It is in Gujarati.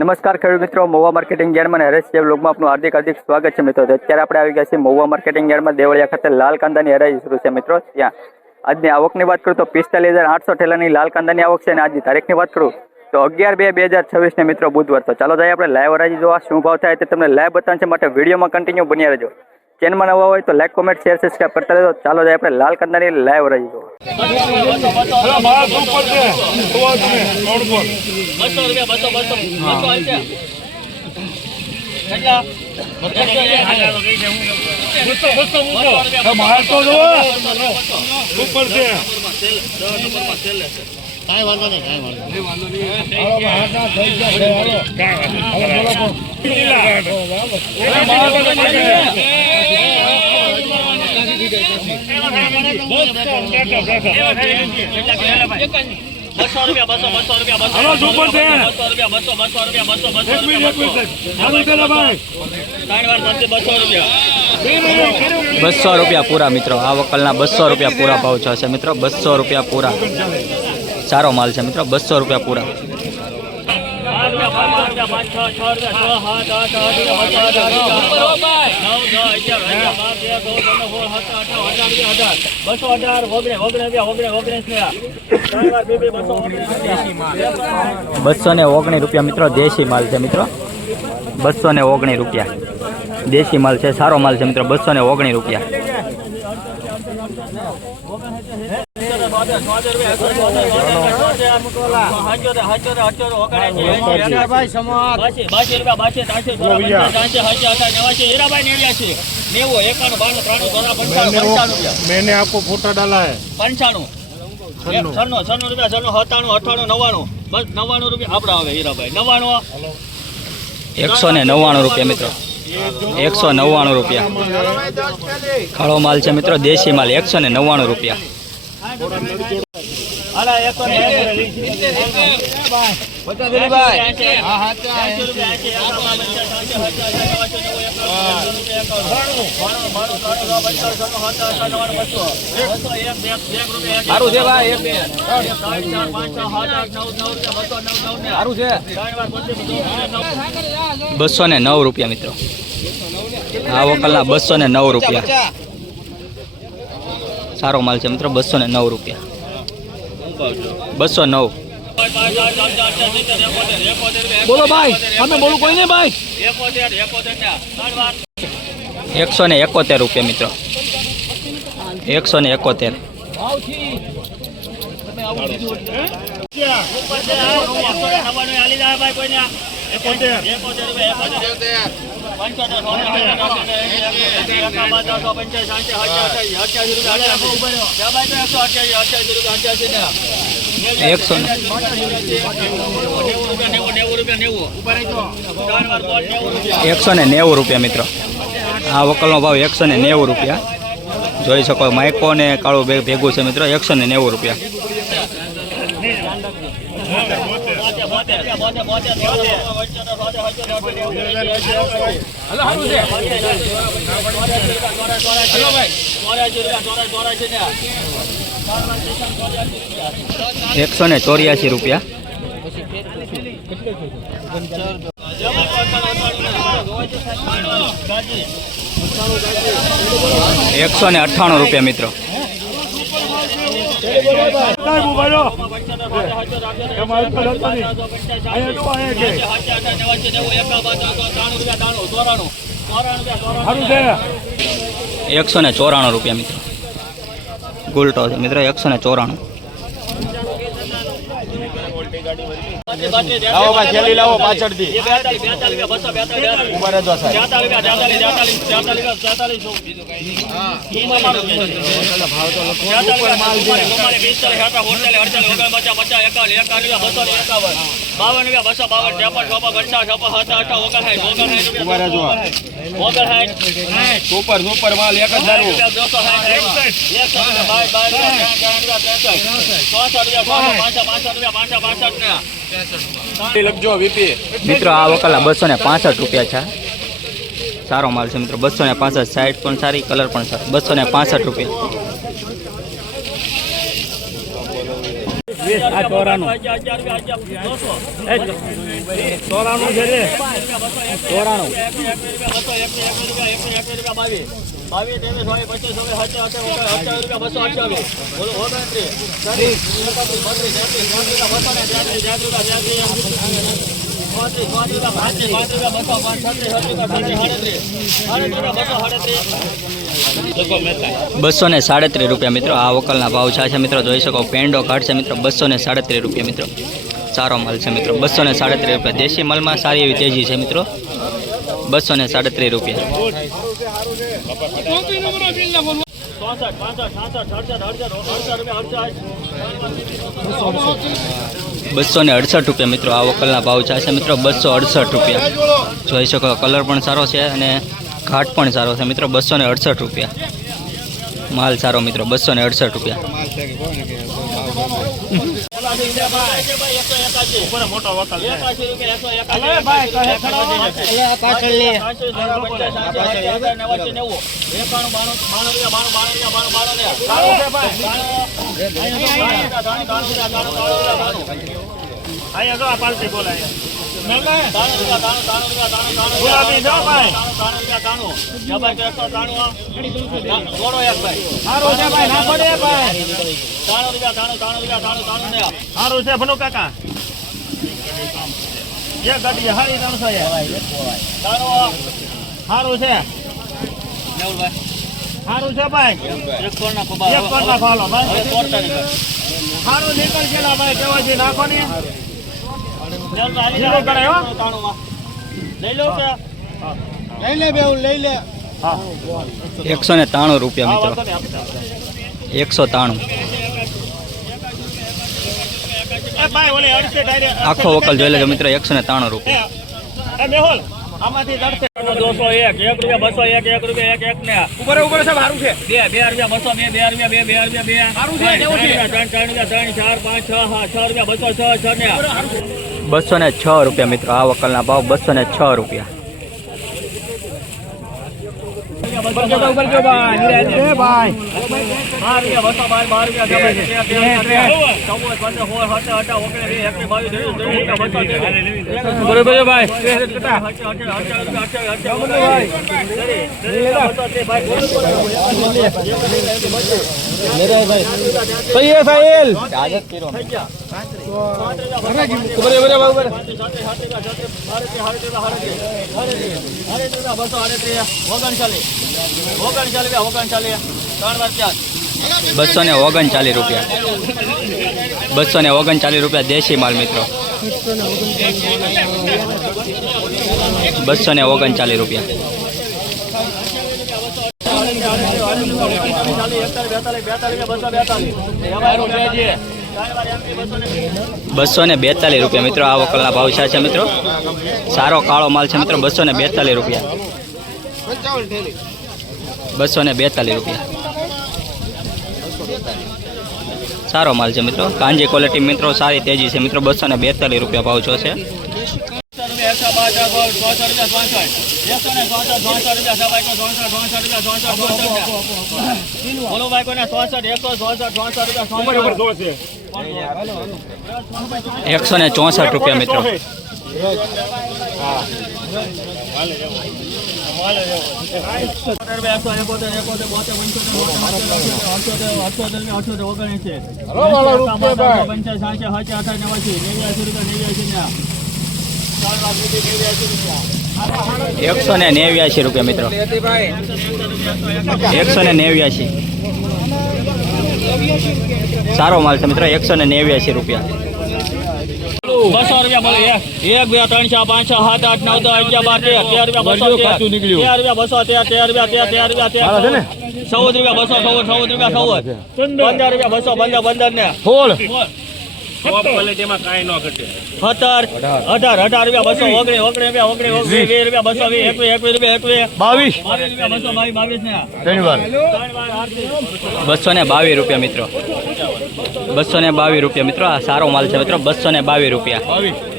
નમસ્કાર ખેડૂત મિત્રો, મહુવા માર્કેટિંગ યાર્ડમાં હરેશ જે વ્લોગમાં આપનું હાર્દિક સ્વાગત છે મિત્રો। અત્યારે આપણે આવી ગયા છીએ મહુવા માર્કેટિંગ યાર્ડમાં દેવળિયા ખાતે લાલ કાંદાની હરાજી શરૂ છે મિત્રો। ત્યાં આજની આવકની વાત કરું તો 45,800 ઠેલાની લાલ કાંદાની આવક છે અને આજની તારીખની વાત કરું તો 11/2/2026 ને મિત્રો બુધવાર। તો ચાલો જાય આપણે લાઈવ હરાજી જોવા શું ભાવ થાય તે તમને લાઈવ બતાવશે માટે વિડીયોમાં કન્ટિન્યુ બન્યા રહેજો। ચેનલમાં નવા હોય તો લાઈક કોમેન્ટ શેર સબસ્ક્રાઇબ કરતા રહેજો। ચાલો જાય આપણે લાલ કાંદાની લાઈવ હરાજી જોવા। ₹200 પૂરા મિત્રો। આ વકલના ₹200 પૂરા ભાવ છે મિત્રો। ₹200 પૂરા, સારો માલ છે મિત્રો। ₹200 પૂરા। ₹219 મિત્રો। દેશી માલ છે મિત્રો। ₹219 દેશી માલ છે, સારો માલ છે મિત્રો। ₹219। मैंने आपको फोटो डाला है 95 96 रुपया 97 98 98 99 बस 99 रुपया आपड़ा આવે હીરાભાઈ 199 મિત્રો। ₹199 કાળો માલ છે મિત્રો। દેશી માલ ₹199। ₹209 મિત્રો। આ વકલના ₹209 સારો માલ છે મિત્રો। ₹209 209। बोलो भाई, हमें बोलो कोई नहीं भाई। ₹171 મિત્રો। 171। ₹190 મિત્રો। આ વકલનો ભાવ ₹190 જોઈ શકો। માઇકો ને કાળું ભેગું છે મિત્રો। ₹190। ₹184। ₹198 મિત્રો। ₹194 મિત્રો। ગુલટો છે મિત્રો। 194। लाओ भाई, जल्दी लाओ पाछड़ दी। ऊपर है 52 सुपर सुपर माल 1000 મિત્રો। આ વકલા ₹265 છે। સારો માલ છે મિત્રો। 265। સાઈડ પણ સારી, કલર પણ સારો। ₹265। ચોરાણું છે રે ચોરાણું બસો ને 37 રૂપિયા મિત્રો આ વકલના ભાવ છે મિત્રો જોઈ શકો પેંડો કાર્ડ છે મિત્રો 237 રૂપિયા મિત્રો સારો માલ છે મિત્રો 237 રૂપિયા દેશી માલમાં સારી એવી તેજી છે મિત્રો 237 રૂપિયા 268 રૂપિયા મિત્રો આ વકલના ભાવ છે મિત્રો 268 રૂપિયા જોઈ શકો કલર પણ સારો છે અને ઘાટ પણ સારો છે મિત્રો 268 રૂપિયા માલ સારો મિત્રો 268 રૂપિયા મોટો વકલ અહીંયા જો આ પાલટી બોલાય ગુલાબી જો ભાઈ સારું છે ભનુ કાકા જે ગાડી હારી 300 સારું છે સારું છે ભાઈ એક કોર નાખો ભાઈ સારું નીકળશે ના ભાઈ કેવાજી નાખો ને લઈ લે બેઉ લઈ લે 193 રૂપિયા મિત્રો 193 આખો વકલ જોઈ લેજો મિત્રો 193 રૂપિયા મેહોલ આમાંથી 201 રૂપિયા 201 1 રૂપિયા 1 ને ઉપર ઉપર છે સારું છે 2 રૂપિયા 200 2 રૂપિયા 2 સારું છે 3 4 5 6 6 રૂપિયા 206 રૂપિયા મિત્રો આ વકલના ભાવ 206 રૂપિયા બસો ને 39 રૂપિયા દેશી માલ મિત્રો 239 રૂપિયા 242 રૂપિયા મિત્રો આ વકલના ભાવ છે મિત્રો સારો કાળો માલ છે મિત્રો 242 રૂપિયા 242 રૂપિયા સારો માલ છે મિત્રો કાંજી ક્વોલિટી મિત્રો સારી તેજી છે મિત્રો 242 રૂપિયા ભાવ છે ₹164 રૂપિયા મિત્રો ₹189 રૂપિયા મિત્રો 189 સારો માલ છે મિત્રો 189 રૂપિયા 200 રૂપિયા બોલે 1 2 3 4 5 6 7 8 9 10 11 12 13 રૂપિયા 14 રૂપિયા 200 15 રૂપિયા 215 ને ફોલ ક્વોલિટીમાં કાઈ ન ઘટે 17 18 રૂપિયા 219 રૂપિયા 222 રૂપિયા મિત્રો 222 રૂપિયા મિત્રો આ સારો માલ છે મિત્રો 222 રૂપિયા